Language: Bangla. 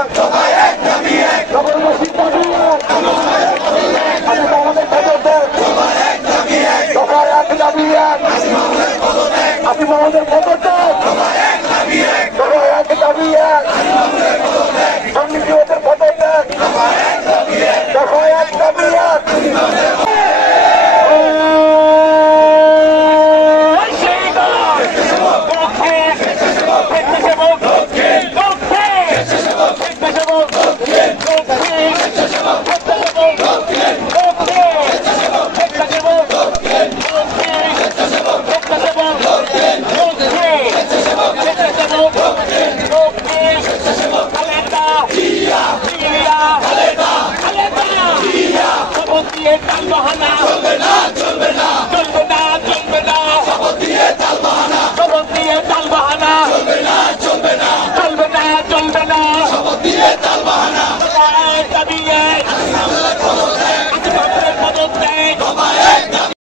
এক, ডবল মসজিদ দাবি এক, আমাদের পদত্যাগ, দফা এক দাবি এক, আসিফ আমাদের পদত্যাগ, দফা এক দাবি এক, দুর্নীতিবাদের পদত্যাগ, দফা এক দাবি এক। চলবে না, চলবে না।